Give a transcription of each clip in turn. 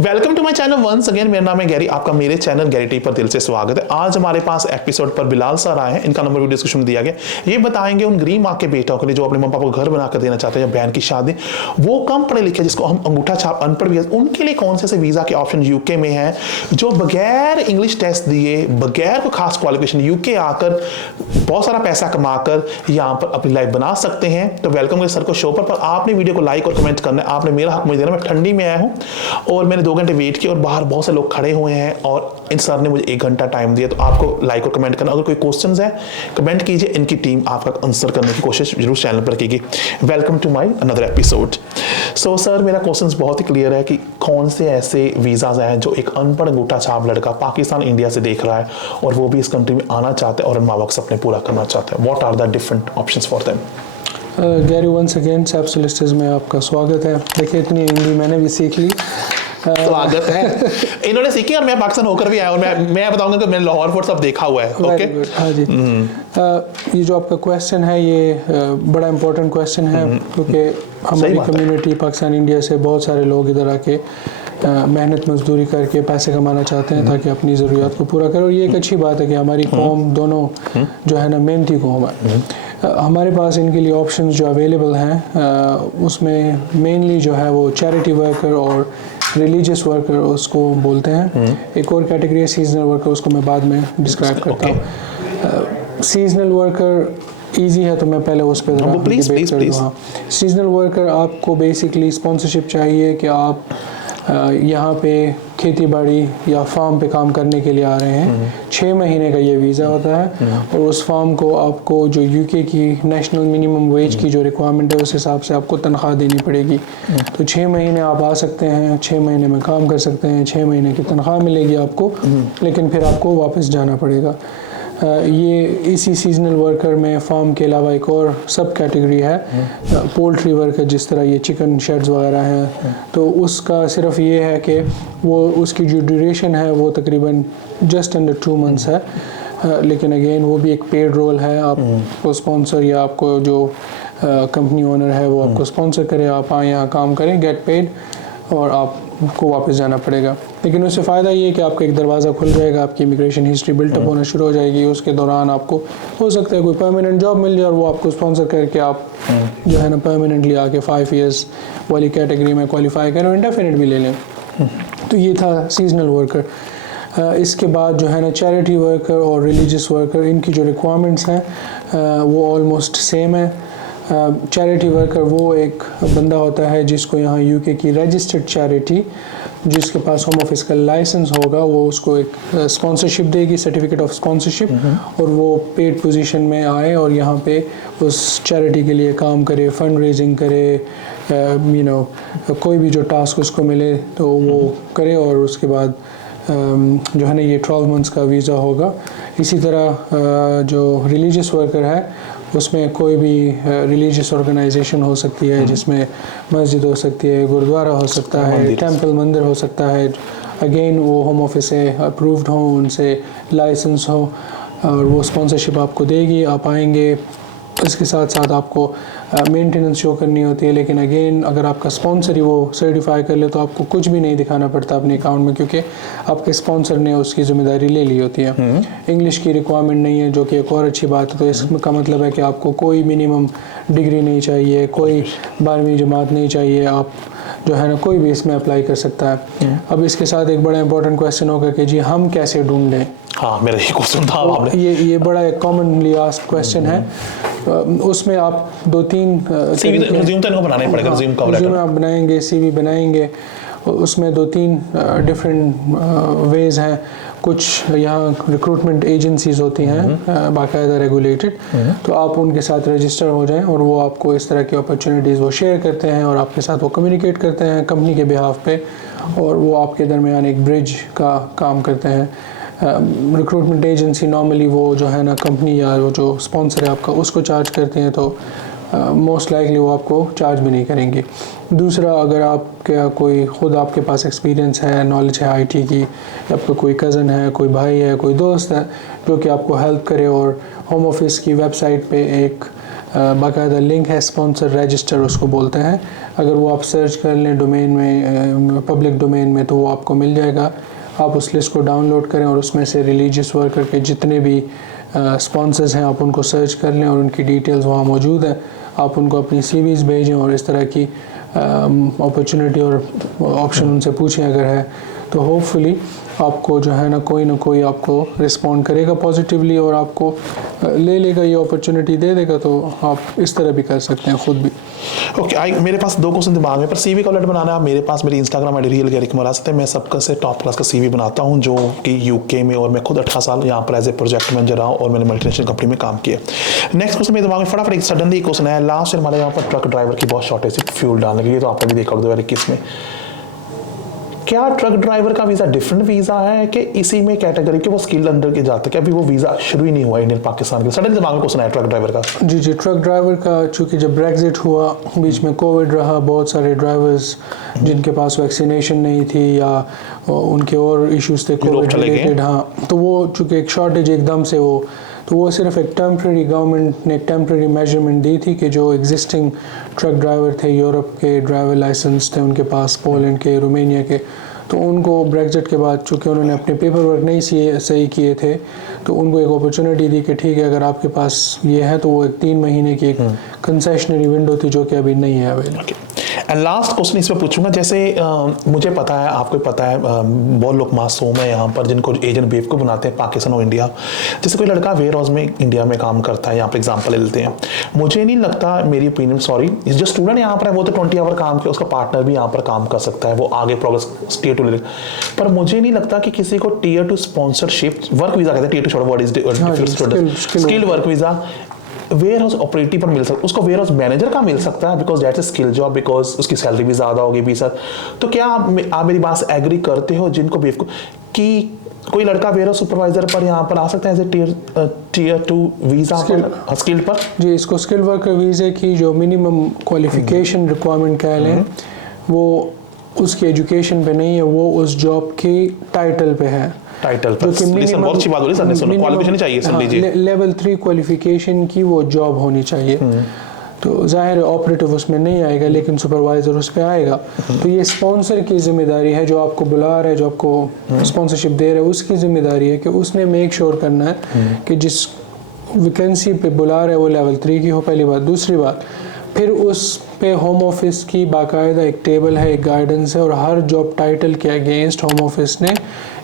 Welcome to my channel once again. मेरा नाम है गैरी, आपका मेरे चैनल गैरी टी पर दिल से स्वागत है। आज हमारे पास एपिसोड पर बिलाल सर आए हैं, इनका नंबर वीडियो डिस्क्रिप्शन में दिया गया। ये बताएंगे उन गरीब माँ के बेटों के लिए जो अपने मम्मी पापा को घर बनाकर देना चाहते हैं या बहन की शादी, वो कम पढ़े लिखे जिसको हम अंगूठा छाप अनपढ़ भी है, उनके लिए कौन से वीजा के ऑप्शन यूके में है, जो बगैर इंग्लिश टेस्ट दिए, बगैर कोई खास क्वालिफिकेशन यूके आकर बहुत सारा पैसा कमाकर यहाँ पर अपनी लाइफ बना सकते हैं। तो वेलकम है सर को शो पर आपने वीडियो को लाइक और कमेंट करना है। आपने मेरा हक मुझे देना। मैं ठंडी में आया हूँ और मैंने 2 घंटे वेट किया और बाहर बहुत से लोग खड़े हुए हैं और इन सर ने मुझे 1 घंटा टाइम दिया। तो आपको लाइक और कमेंट करना। अगर कोई क्वेश्चंस है कमेंट कीजिए, इनकी टीम आपका आंसर करने की कोशिश जरूर चैनल पर कीजिए। Welcome to my another episode. So sir, मेरा क्वेश्चन बहुत ही क्लियर है कि कौन से ऐसे वीज़ाज हैं जो एक अनपढ़ अंगूठा छाप लड़का पाकिस्तान इंडिया से देख रहा है और वो भी इस कंट्री में आना चाहता है और माँ बाप सपने पूरा करना चाहता है। What are the different options for them? Gary once again Sap Solicitors में आपका स्वागत है। देखिए, इतनी हिंदी मैंने भी सीख ली। स्वागत है। इन्होंने सीखी और मैं पाकिस्तान होकर भी आया और मैं बताऊंगा कि मैंने लाहौर फोर्ट सब देखा हुआ है। ओके, हाँ जी। ये जो आपका क्वेश्चन है ये बड़ा इंपॉर्टेंट क्वेश्चन है क्योंकि हमारी कम्युनिटी पाकिस्तान इंडिया से बहुत सारे लोग इधर आके मेहनत मजदूरी करके पैसे कमाना चाहते हैं ताकि अपनी ज़रूरियात को पूरा करें। और ये एक अच्छी बात है कि हमारी कौम दोनों जो है ना मेहनती कौम है। हमारे पास इनके लिए ऑप्शंस जो अवेलेबल हैं उसमें मेनली जो है वो चैरिटी वर्कर और रिलीजियस वर्कर उसको बोलते हैं। एक और कैटेगरी है सीजनल वर्कर, उसको मैं बाद में डिस्क्राइब करता हूँ। सीजनल वर्कर ईजी है तो मैं पहले उस पर डिबेट कर दूँ। सीजनल वर्कर आपको बेसिकली स्पॉन्सरशिप चाहिए कि आप यहाँ पे खेती बाड़ी या फार्म पे काम करने के लिए आ रहे हैं। 6 महीने का ये वीज़ा होता है और उस फार्म को आपको जो यूके की नेशनल मिनिमम वेज की जो रिक्वायरमेंट है उस हिसाब से आपको तनख्वाह देनी पड़ेगी। तो 6 महीने आप आ सकते हैं, 6 महीने में काम कर सकते हैं, 6 महीने की तनख्वाह मिलेगी आपको, लेकिन फिर आपको वापस जाना पड़ेगा। ये इसी सीजनल वर्कर में फार्म के अलावा एक और सब कैटेगरी है पोल्ट्री वर्कर, जिस तरह ये चिकन शेड्स वगैरह हैं। तो उसका सिर्फ ये है कि वो उसकी जो ड्यूरेशन है वो तकरीबन जस्ट अंडर 2 मंथ्स है। लेकिन अगेन वो भी एक पेड रोल है। आपको स्पॉन्सर या आपको जो कंपनी ओनर है वो आपको स्पॉन्सर करे, आप आए यहाँ काम करें, गेट पेड, और आपको वापस जाना पड़ेगा। लेकिन उससे फ़ायदा ये है कि आपका एक दरवाज़ा खुल जाएगा, आपकी इमिग्रेशन हिस्ट्री बिल्टअप होना शुरू हो जाएगी। उसके दौरान आपको हो सकता है कोई परमानेंट जॉब मिल जाए और वो आपको स्पॉन्सर करके आप जो है ना परमानेंटली आके 5 इयर्स वाली कैटेगरी में क्वालिफाई करें और इंडेफिनिट भी ले लें। तो ये था सीजनल वर्कर। इसके बाद जो है ना चैरिटी वर्कर और रिलीजियस वर्कर, इनकी जो रिक्वायरमेंट्स हैं वो ऑलमोस्ट सेम है। चैरिटी वर्कर वो एक बंदा होता है जिसको यहाँ यूके की रजिस्टर्ड चैरिटी, जिसके पास होम ऑफिस का लाइसेंस होगा, वो उसको एक स्पॉन्सरशिप देगी, सर्टिफिकेट ऑफ स्पॉन्सरशिप, और वो पेड पोजीशन में आए और यहाँ पे उस चैरिटी के लिए काम करे, फंड रेजिंग करे, कोई भी जो टास्क उसको मिले तो वो करे, और उसके बाद जो है ना ये 12 मंथ्स का वीज़ा होगा। इसी तरह जो रिलीजियस वर्कर है उसमें कोई भी रिलीजियस ऑर्गेनाइजेशन हो सकती है, जिसमें मस्जिद हो सकती है, गुरुद्वारा हो सकता है, टेंपल मंदिर हो सकता है। अगेन वो होम ऑफिस से अप्रूव्ड हो, उनसे लाइसेंस हो, और वो स्पॉन्सरशिप आपको देगी। आप आएंगे, इसके साथ साथ आपको मेंटेनेंस शो करनी होती है। लेकिन अगेन अगर आपका स्पॉन्सर ही वो सर्टिफाई कर ले तो आपको कुछ भी नहीं दिखाना पड़ता अपने अकाउंट में, क्योंकि आपके स्पॉन्सर ने उसकी ज़िम्मेदारी ले ली होती है। इंग्लिश की रिक्वायरमेंट नहीं है, जो कि एक और अच्छी बात है। तो इसका मतलब है कि आपको कोई मिनिमम डिग्री नहीं चाहिए, कोई 12वीं जमात नहीं चाहिए, आप जो है ना कोई भी इसमें अप्लाई कर सकता है। अब इसके साथ एक बड़ा इंपॉर्टेंट क्वेश्चन होगा कि जी हम कैसे ढूंढें। हाँ, मेरा ये क्वेश्चन था। आपने ये बड़ा एक कॉमनली आस्क्ड क्वेश्चन है। उसमें आप 2-3 रिज्यूम तो इनको बनाना ही पड़ेगा। रिज्यूम आप बनाएंगे, CV बनाएंगे, उसमें 2-3 डिफरेंट वेज हैं। कुछ यहाँ रिक्रूटमेंट एजेंसीज होती हैं बाकायदा रेगुलेटेड, तो आप उनके साथ रजिस्टर हो जाएं और वो आपको इस तरह की अपॉर्चुनिटीज़ वो शेयर करते हैं और आपके साथ वो कम्युनिकेट करते हैं कंपनी के बिहाफ पे, और वो आपके दरमियान एक ब्रिज का काम करते हैं। रिक्रूटमेंट एजेंसी नॉर्मली वो जो है ना कंपनी या वो जो स्पॉन्सर है आपका उसको चार्ज करते हैं, तो मोस्ट लाइकली वो आपको चार्ज भी नहीं करेंगे। दूसरा, अगर आपका कोई ख़ुद आपके पास एक्सपीरियंस है, नॉलेज है आईटी की, आपका कोई कज़न है, कोई भाई है, कोई दोस्त है जो कि आपको हेल्प करे, और होम ऑफिस की वेबसाइट पे एक बाकायदा लिंक है, स्पॉन्सर रजिस्टर उसको बोलते हैं। अगर वो आप सर्च कर लें डोमेन में, पब्लिक डोमेन में, तो वो आपको मिल जाएगा। आप उस लिस्ट को डाउनलोड करें और उसमें से रिलीजियस वर्कर के जितने भी स्पॉन्सर्स हैं आप उनको सर्च कर लें और उनकी डिटेल्स वहाँ मौजूद हैं। आप उनको अपनी सीवीज़ भेजें और इस तरह की अपॉर्चुनिटी और ऑप्शन उनसे पूछें अगर है तो। होपफुली आपको जो है ना कोई आपको रिस्पॉन्ड करेगा पॉजिटिवली और आपको ले लेगा, ये अपॉर्चुनिटी दे देगा। तो आप इस तरह भी कर सकते हैं खुद भी। ओके, मेरे पास 2 क्वेश्चन दिमाग में, पर सीवी कॉल लेटर बनाना है मेरे पास मेरी इंस्टाग्राम आईडी रियल गैरी कमर सकते हैं। मैं सबका से टॉप क्लास का सीवी बनाता हूँ जो कि यूके में, और मैं खुद 18 साल यहाँ पर एज ए प्रोजेक्ट मैनेजर रहा हूँ और मैंने मल्टीनेशनल कंपनी में काम किया। नेक्स्ट क्वेश्चन मेरे दिमाग में फटाफट एक सडनली क्वेश्चन है। लास्ट ईयर हमारे यहाँ पर ट्रक ड्राइवर की बहुत शॉर्टेज थी फ्यूल डालने के लिए, तो आपने भी देखा 2021 में। क्या ट्रक ड्राइवर का वीज़ा डिफरेंट वीज़ा है कि इसी में कैटेगरी के वो स्किल अंडर के जाते हैं? अभी वो वीज़ा शुरू ही नहीं हुआ इंडियन पाकिस्तान के। सडन दिमाग में क्वेश्चन है ट्रक ड्राइवर का। जी, ट्रक ड्राइवर का चूँकि जब ब्रेग्जिट हुआ, बीच में कोविड रहा, बहुत सारे ड्राइवर्स जिनके पास वैक्सीनेशन नहीं थी या उनके और इश्यूज थे कोविड रिलेटेड, हाँ, तो वो चूँकि एक शॉर्टेज एकदम से वो सिर्फ एक टेम्प्रेरी, गवर्नमेंट ने एक टेम्प्रेरी मेजरमेंट दी थी कि जो एग्जिस्टिंग ट्रक ड्राइवर थे, यूरोप के ड्राइवर लाइसेंस थे उनके पास, पोलैंड के, रोमानिया के, तो उनको ब्रेग्जिट के बाद चूँकि उन्होंने अपने पेपर वर्क नहीं सही किए थे, तो उनको एक अपॉर्चुनिटी दी कि ठीक है अगर आपके पास ये है, तो वो एक 3 महीने की एक कंसेशनरी विंडो थी जो कि अभी नहीं है अवेलेबल। एंड लास्ट क्वेश्चन इसमें पूछूंगा, जैसे मुझे पता है, आपको पता है, बहुत लोग मासूम है यहाँ पर जिनको एजेंट बेवकूफ़ बनाते हैं पाकिस्तान और इंडिया। जैसे कोई लड़का वेयर हाउस में इंडिया में काम करता है, यहाँ पर एग्जांपल ले लेते हैं, मुझे नहीं लगता, मेरी ओपिनियन, सॉरी, जो स्टूडेंट यहाँ पर है वो तो 20 आवर काम किया, उसका पार्टनर भी यहाँ पर काम कर सकता है, वो आगे प्रोग्रेस टीयर 2 ले। पर मुझे नहीं लगता कि किसी को टीयर 2 स्पॉन्सरशिप, वर्क वीज़ा कहते हैं, टीयर 2 छोड़ो, word is skilled work visa warehouse operative पर मिल सकता है, उसको वेयर हाउस मैनेजर का मिल सकता है, because that's a skill job, because उसकी सैलरी भी ज़्यादा होगी 20। तो क्या आप मेरी बात से एग्री करते हो जिनको बेवकूफ़ कि कोई लड़का वेयर हाउस सुपरवाइजर पर यहाँ पर आ सकता है एज ए टीयर 2 वीज़ा पर, स्किल पर? जी, इसको स्किल वर्कर वीज़े की जो मिनिमम क्वालिफिकेशन रिक्वायरमेंट कह लें, वो उसकी एजुकेशन पे नहीं है, वो उस जॉब की टाइटल पे है। टाइटल पर, लिसन, बहुत अच्छी बात बोली सर ने, सुनो, क्वालिफिकेशन चाहिए सर, लीजिए लेवल 3 क्वालिफिकेशन की वो जॉब होनी चाहिए। तो जाहिर है ऑपरेटिव उसमें नहीं आएगा, लेकिन सुपरवाइजर उस पर आएगा। तो ये स्पॉन्सर की जिम्मेदारी है, जो आपको बुला रहा है, जो आपको स्पॉन्सरशिप दे रहा है, उसकी जिम्मेदारी है कि उसने मेक श्योर करना है कि जिस वैकेंसी पे बुला रहा है वो लेवल 3 की हो, पहली बात। दूसरी बात, फिर उस पे होम ऑफिस की बाकायदा एक टेबल है, एक गाइडेंस है, और हर जॉब टाइटल के अगेंस्ट होम ऑफिस ने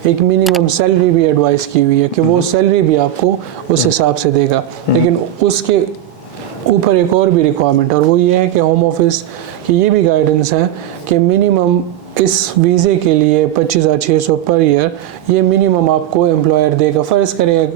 एक मिनिमम सैलरी भी एडवाइस की हुई है कि वो सैलरी भी आपको उस हिसाब से देगा। लेकिन उसके ऊपर एक और भी रिक्वायरमेंट है, और वो ये है कि होम ऑफिस की ये भी गाइडेंस है कि मिनिमम इस वीज़े के लिए 25,600 पर ईयर ये मिनिमम आपको एम्प्लॉयर देगा। फ़र्ज़ करें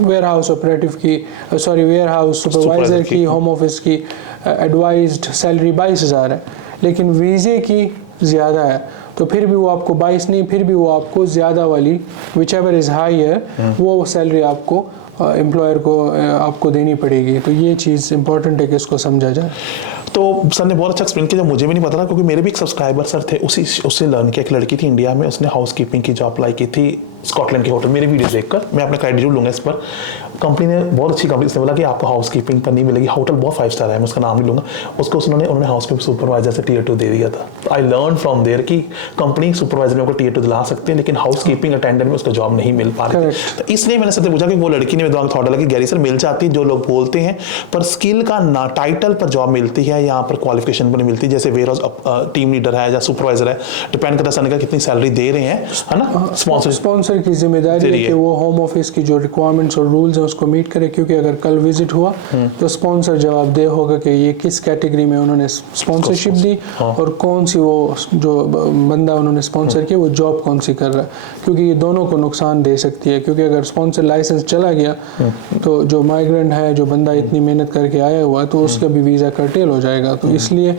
वेयर हाउस ऑपरेटिव की, वेयर हाउस सुपरवाइज़र की, होम ऑफिस की एडवाइज्ड सैलरी 22,000 है, लेकिन वीज़े की ज़्यादा है, तो फिर भी वो आपको 22 नहीं, फिर भी वो आपको ज़्यादा वाली विच एवर इज़ हायर वो सैलरी आपको एम्प्लॉयर को आपको देनी पड़ेगी। तो ये चीज़ इंपॉर्टेंट है कि इसको समझा जाए। तो सर ने बहुत अच्छा एक्सप्लेन किया, जो मुझे भी नहीं पता था, क्योंकि मेरे भी एक सब्सक्राइबर सर थे, उससे लर्न किया। एक लड़की थी इंडिया में, उसने हाउस कीपिंग की जॉब अप्लाई की थी स्कॉटलैंड के होटल। मेरी वीडियो देखकर मैं अपना क्रेडिट लूँगा इस पर। कंपनी ने, बहुत अच्छी कंपनी, इसने बोला कि आपको हाउस कीपिंग पर नहीं मिलेगी, होटल बहुत 5 स्टार है, मैं उसका नाम नहीं लूँगा, उसको उन्होंने हाउस कीपिंग सुपरवाइजर से टीयर 2 दे दिया था। आई लर्न फ्रॉम देयर कि कंपनी सुपरवाइजर में आपको टीयर 2 दिला सकते हैं, लेकिन हाउस कीपिंग अटेंडेंट में उसको जॉब नहीं मिल पा रही। तो इसलिए मैंने सबसे पूछा कि वो लड़की ने, मेरे थॉट लगा कि गैरी सर मिल जाती है, जो लोग बोलते हैं, पर स्किल का ना टाइटल पर जॉब मिलती है, यहाँ पर क्वालिफिकेशन पर नहीं मिलती। जैसे वेयर हाउस टीम लीडर है या सुपरवाइजर है, डिपेंड करता है कितनी सैलरी दे रहे हैं, है ना। स्पॉन्सर की जिम्मेदारी है कि वो होम ऑफिस की जो रिक्वायरमेंट्स और रूल्स हैं उसको मीट करे, क्योंकि अगर कल विजिट हुआ तो स्पॉन्सर जवाबदेह होगा कि ये किस कैटेगरी में उन्होंने स्पॉन्सरशिप दी और कौन सी वो जो बंदा उन्होंने स्पॉन्सर किया वो जॉब कौन सी कर रहा है, क्योंकि ये दोनों को नुकसान दे सकती है। क्योंकि अगर स्पॉन्सर लाइसेंस चला गया तो जो माइग्रेंट है, जो बंदा इतनी मेहनत करके आया हुआ है, तो उसका भी वीज़ा कर्टेल हो जाएगा। तो इसलिए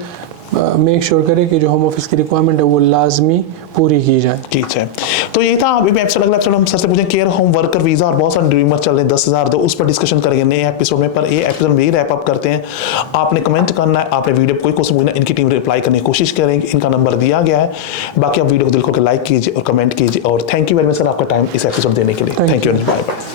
मेक श्योर करें कि जो होम ऑफिस की रिक्वायरमेंट है वो लाजमी पूरी की जाए। ठीक है, तो ये था अभी एपिसोड। अगला एपिसोड हम सर से पूछें केयर होम वर्कर वीज़ा और बहुत सारे ड्रीमर चल रहे हैं 10,000 दो, उस पर डिस्कशन करेंगे नए एपिसोड में। पर ये एपिसोड में ही रैप अप करते हैं। आपने कमेंट करना है, आपने वीडियो कोई क्वेश्चन पूछना है, इनकी टीम रिप्लाई करने की कोशिश करेंगे। इनका नंबर दिया गया है। बाकी आप वीडियो को दिल को लाइक कीजिए और कमेंट कीजिए। और thank you very much sir आपका टाइम इस एपिसोड देने के लिए। Thank you, bye bye.